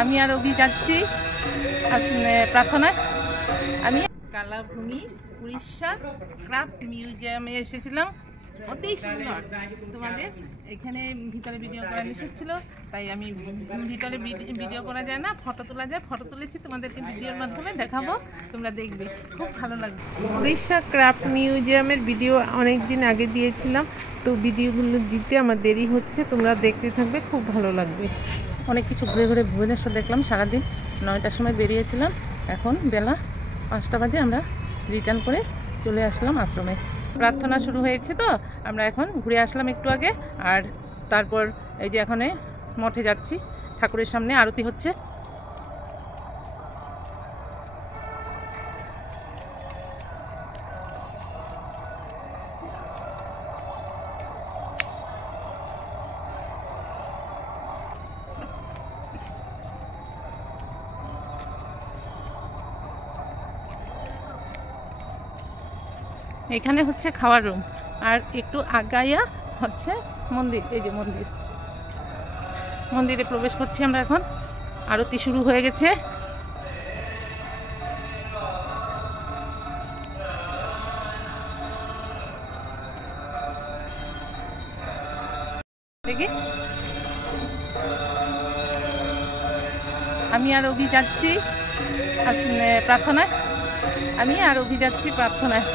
আমি আর অভি যাচ্ছি প্রার্থনায়। আমি কালাভূমি উড়িষ্যা ক্রাফট মিউজিয়ামে এসেছিলাম। অতি সুন্দর। তোমাদের এখানে ভিতরে ভিডিও করা নিষেধ ছিল, তাই আমি ভিতরে ভিডিও করা যায় না, ফটো তোলা যায়। ফটো তুলেছি, তোমাদেরকে ভিডিওর মাধ্যমে দেখাবো, তোমরা দেখবে, খুব ভালো লাগবে। উড়িষ্যা ক্রাফট মিউজিয়ামের ভিডিও অনেক দিন আগে দিয়েছিলাম, তো ভিডিওগুলো দিতে আমার দেরি হচ্ছে, তোমরা দেখতে থাকবে, খুব ভালো লাগবে। অনেক কিছু ঘুরে ঘুরে ভুবনেশ্বর দেখলাম। সারাদিন 9টার সময় বেরিয়েছিলাম, এখন বেলা 5টা বাজে আমরা রিটার্ন করে চলে আসলাম আশ্রমে। প্রার্থনা শুরু হয়েছে, তো আমরা এখন ঘুরে আসলাম একটু আগে। আর তারপর এই যে এখন মঠে যাচ্ছি, ঠাকুরের সামনে আরতি হচ্ছে। এখানে হচ্ছে খাওয়ার রুম, আর একটু আগাইয়া হচ্ছে মন্দির। এই যে মন্দির, মন্দিরে প্রবেশ করছি আমরা এখন। আরতি শুরু হয়ে গেছে। দেখি, আমি আর অভি যাচ্ছি প্রার্থনায়। আমি আর অভি যাচ্ছি প্রার্থনায়।